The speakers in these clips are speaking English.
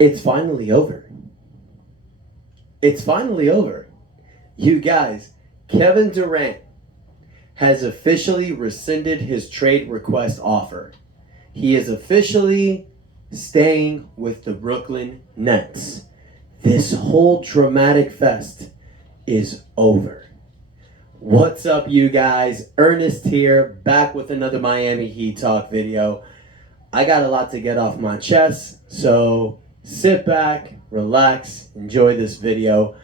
It's finally over. It's finally over. You guys, Kevin Durant has officially rescinded his trade request offer. He is officially staying with the Brooklyn Nets. This whole dramatic fest is over. What's up, you guys? Ernest here, back with another Miami Heat Talk video. I got a lot to get off my chest, so sit back, relax, enjoy this video.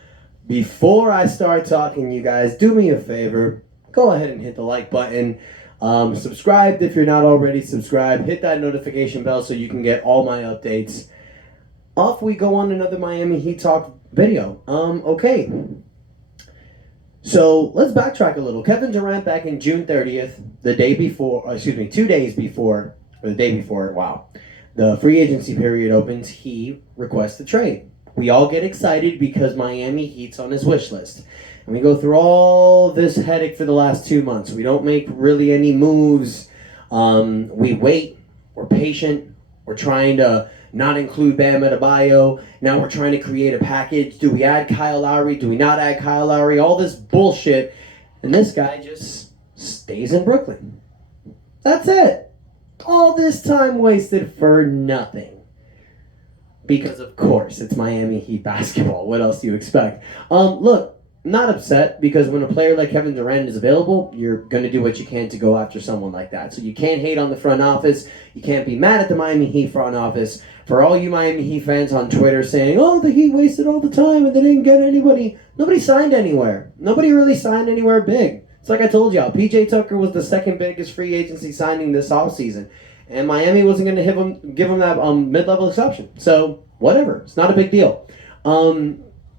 Before I start talking, you guys, do me a favor. Go ahead and hit the like button. Subscribe if you're not already subscribed. Hit that notification bell so you can get all my updates. Off we go on another Miami Heat Talk video. Okay. So let's backtrack a little. Kevin Durant back in June 30th, the day before, 2 days before, or the day before, wow, the free agency period opens, he requests a trade. We all get excited because Miami Heat's on his wish list. And we go through all this headache for the last 2 months. We don't make really any moves. We wait. We're patient. We're trying to not include Bam Adebayo. Now we're trying to create a package. Do we add Kyle Lowry? Do we not add Kyle Lowry? All this bullshit. And this guy just stays in Brooklyn. That's it. All this time wasted for nothing. Because, of course, it's Miami Heat basketball. What else do you expect? Look, I'm not upset because when a player like Kevin Durant is available, you're going to do what you can to go after someone like that. So you can't hate on the front office. You can't be mad at the Miami Heat front office. For all you Miami Heat fans on Twitter saying, oh, the Heat wasted all the time and they didn't get anybody. Nobody signed anywhere. Nobody really signed anywhere big. It's like I told y'all, PJ Tucker was the second biggest free agency signing this offseason. And Miami wasn't going to give him that mid-level exception. So, whatever. It's not a big deal.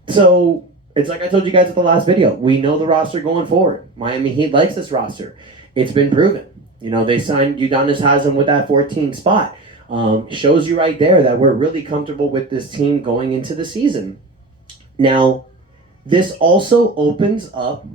So, it's like I told you guys at the last video. We know the roster going forward. Miami Heat likes this roster. It's been proven. You know, they signed Udonis Haslem with that 14th spot. Shows you right there that we're really comfortable with this team going into the season. Now, this also opens up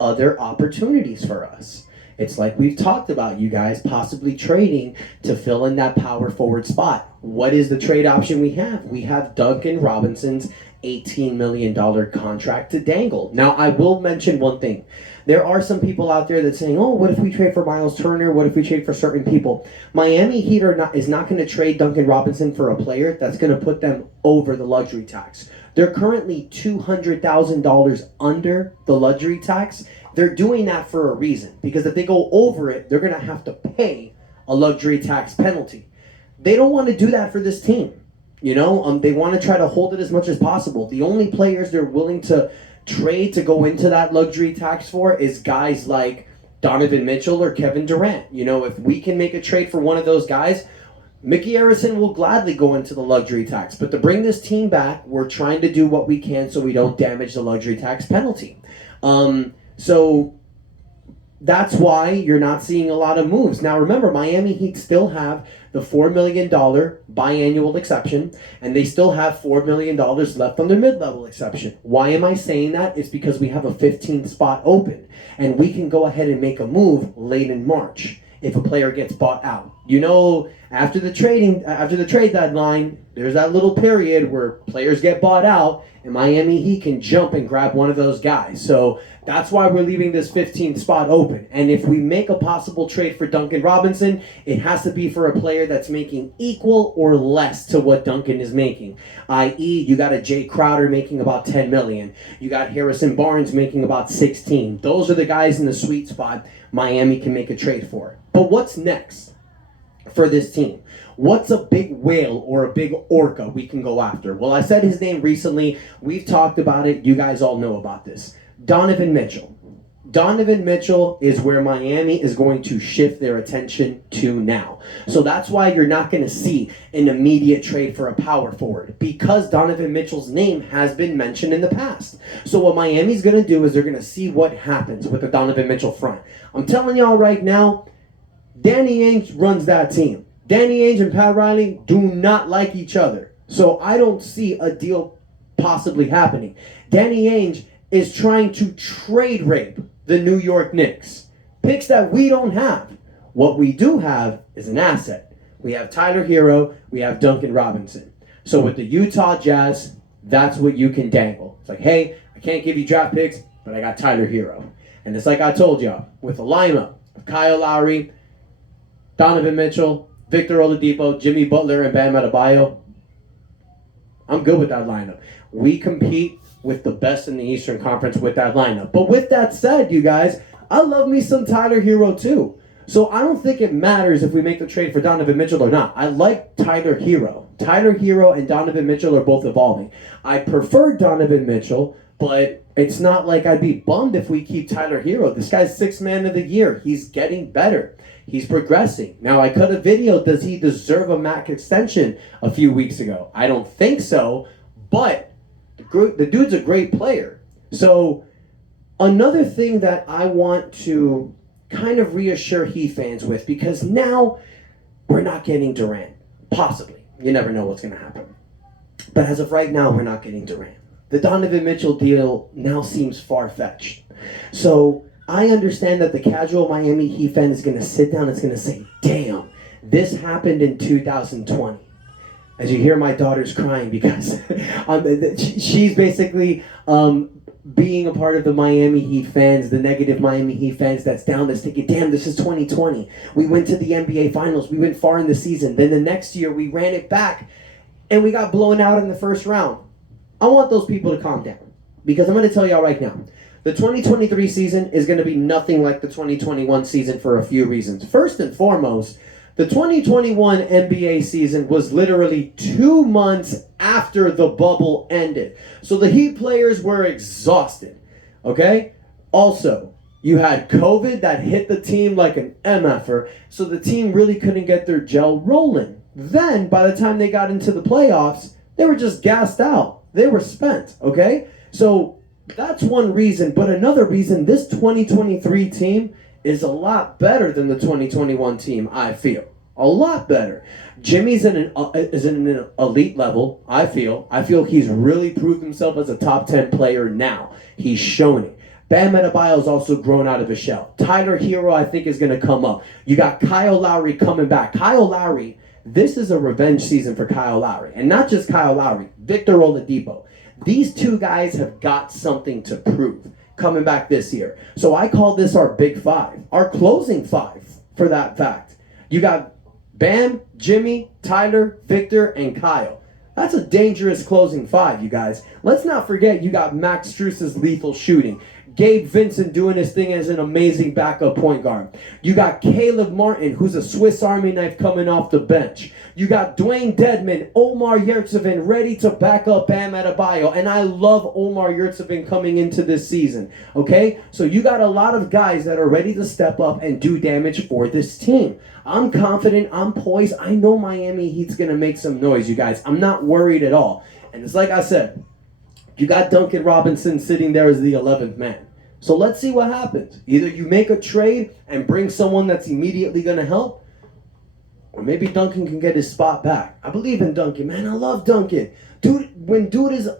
other opportunities for us. It's like we've talked about, you guys, possibly trading to fill in that power forward spot. What is the trade option we have? We have Duncan Robinson's $18 million contract to dangle. Now, I will mention one thing. There are some people out there that's saying, oh, what if we trade for Miles Turner? What if we trade for certain people? Miami Heat is not going to trade Duncan Robinson for a player that's going to put them over the luxury tax. They're currently $200,000 under the luxury tax. They're doing that for a reason, because if they go over it, they're going to have to pay a luxury tax penalty. They don't want to do that for this team. You know, they want to try to hold it as much as possible. The only players they're willing to trade to go into that luxury tax for is guys like Donovan Mitchell or Kevin Durant. You know, if we can make a trade for one of those guys, Mickey Arison will gladly go into the luxury tax. But to bring this team back, we're trying to do what we can so we don't damage the luxury tax penalty. So that's why you're not seeing a lot of moves. Now remember, Miami Heat still have the $4 million biannual exception, and they still have $4 million left on their mid-level exception. Why am I saying that? It's because we have a 15th spot open, and we can go ahead and make a move late in March if a player gets bought out. You know, after the trade deadline, there's that little period where players get bought out, and Miami Heat can jump and grab one of those guys. So that's why we're leaving this 15th spot open. And if we make a possible trade for Duncan Robinson, it has to be for a player that's making equal or less to what Duncan is making. I.e., you got a Jay Crowder making about $10 million. You got Harrison Barnes making about $16 million. Those are the guys in the sweet spot Miami can make a trade for. But what's next for this team? What's a big whale or a big orca we can go after? Well, I said his name recently. We've talked about it. You guys all know about this. Donovan Mitchell. Donovan Mitchell is where Miami is going to shift their attention to now. So that's why you're not going to see an immediate trade for a power forward, because Donovan Mitchell's name has been mentioned in the past. So what Miami's going to do is they're going to see what happens with the Donovan Mitchell front. I'm telling y'all right now, Danny Ainge runs that team. Danny Ainge and Pat Riley do not like each other. So I don't see a deal possibly happening. Danny Ainge is trying to trade rape the New York Knicks. Picks that we don't have. What we do have is an asset. We have Tyler Hero. We have Duncan Robinson. So with the Utah Jazz, that's what you can dangle. It's like, hey, I can't give you draft picks, but I got Tyler Hero. And it's like I told y'all, with a lineup of Kyle Lowry, Donovan Mitchell, Victor Oladipo, Jimmy Butler, and Bam Adebayo, I'm good with that lineup. We compete with the best in the Eastern Conference with that lineup. But with that said, you guys, I love me some Tyler Hero too. So I don't think it matters if we make the trade for Donovan Mitchell or not. I like Tyler Hero. Tyler Hero and Donovan Mitchell are both evolving. I prefer Donovan Mitchell, but it's not like I'd be bummed if we keep Tyler Hero. This guy's sixth man of the year. He's getting better. He's progressing. Now, I cut a video, does he deserve a max extension a few weeks ago? I don't think so, but the dude's a great player. So another thing that I want to kind of reassure Heat fans with, because now we're not getting Durant. Possibly. You never know what's going to happen. But as of right now, we're not getting Durant. The Donovan Mitchell deal now seems far-fetched. So I understand that the casual Miami Heat fan is going to sit down and is going to say, damn, this happened in 2020. As you hear my daughter's crying because she's basically being a part of the Miami Heat fans, the negative Miami Heat fans that's down, that's thinking, damn, this is 2020. We went to the NBA Finals. We went far in the season. Then the next year, we ran it back, and we got blown out in the first round. I want those people to calm down, because I'm going to tell y'all right now, the 2023 season is going to be nothing like the 2021 season for a few reasons. First and foremost, the 2021 NBA season was literally 2 months after the bubble ended. So the Heat players were exhausted, okay? Also, you had COVID that hit the team like an MFer, so the team really couldn't get their gel rolling. Then, by the time they got into the playoffs, they were just gassed out. They were spent, okay? So that's one reason. But another reason, this 2023 team is a lot better than the 2021 team, I feel. A lot better. Jimmy's is in an elite level, I feel. I feel he's really proved himself as a top 10 player now. He's shown it. Bam Adebayo's also grown out of his shell. Tyler Hero, I think, is going to come up. You got Kyle Lowry coming back. Kyle Lowry, this is a revenge season for Kyle Lowry. And not just Kyle Lowry, Victor Oladipo. These two guys have got something to prove coming back this year. So I call this our big five, our closing five for that fact. You got Bam, Jimmy, Tyler, Victor, and Kyle. That's a dangerous closing five, you guys. Let's not forget you got Max Strus's lethal shooting. Gabe Vincent doing his thing as an amazing backup point guard. You got Caleb Martin, who's a Swiss Army knife coming off the bench. You got Dwayne Dedman, Omar Yurtseven ready to back up Bam Adebayo. And I love Omar Yurtseven coming into this season. Okay? So you got a lot of guys that are ready to step up and do damage for this team. I'm confident. I'm poised. I know Miami Heat's going to make some noise, you guys. I'm not worried at all. And it's like I said, you got Duncan Robinson sitting there as the 11th man. So let's see what happens. Either you make a trade and bring someone that's immediately going to help, or maybe Duncan can get his spot back. I believe in Duncan, man. I love Duncan. Dude, when dude is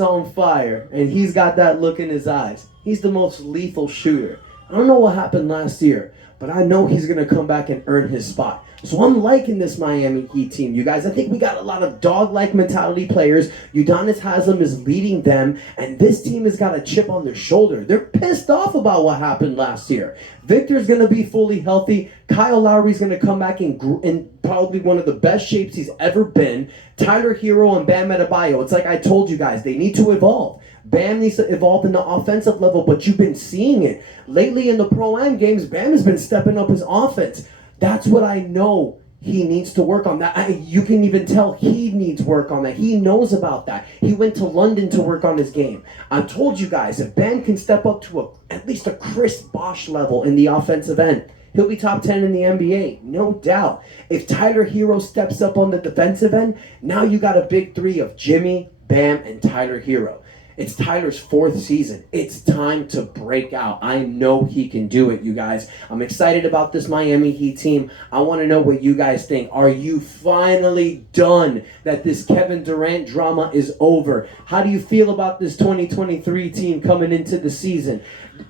on fire and he's got that look in his eyes, he's the most lethal shooter. I don't know what happened last year, but I know he's going to come back and earn his spot. So I'm liking this Miami Heat team, you guys. I think we got a lot of dog-like mentality players. Udonis Haslem is leading them, and this team has got a chip on their shoulder. They're pissed off about what happened last year. Victor's going to be fully healthy. Kyle Lowry's going to come back in probably one of the best shapes he's ever been. Tyler Hero and Bam Adebayo, it's like I told you guys, they need to evolve. Bam needs to evolve in the offensive level, but you've been seeing it. Lately in the Pro-Am games, Bam has been stepping up his offense. That's what I know he needs to work on. That you can even tell he needs work on that. He knows about that. He went to London to work on his game. I told you guys, if Bam can step up to at least a Chris Bosh level in the offensive end, he'll be top 10 in the NBA, no doubt. If Tyler Hero steps up on the defensive end, now you got a big three of Jimmy, Bam, and Tyler Hero. It's Tyler's 4th season. It's time to break out. I know he can do it, you guys. I'm excited about this Miami Heat team. I want to know what you guys think. Are you finally done that this Kevin Durant drama is over? How do you feel about this 2023 team coming into the season?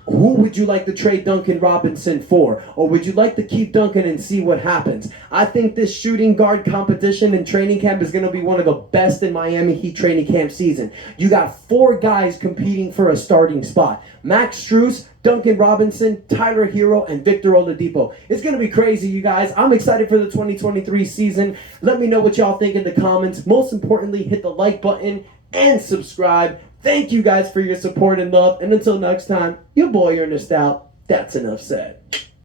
Who would you like to trade Duncan Robinson for? Or would you like to keep Duncan and see what happens? I think this shooting guard competition in training camp is going to be one of the best in Miami Heat training camp season. You got 4 guys competing for a starting spot. Max Strus, Duncan Robinson, Tyler Hero, and Victor Oladipo. It's going to be crazy, you guys. I'm excited for the 2023 season. Let me know what y'all think in the comments. Most importantly, hit the like button and subscribe. Thank you guys for your support and love. And until next time, your boy Ernest out. That's enough said.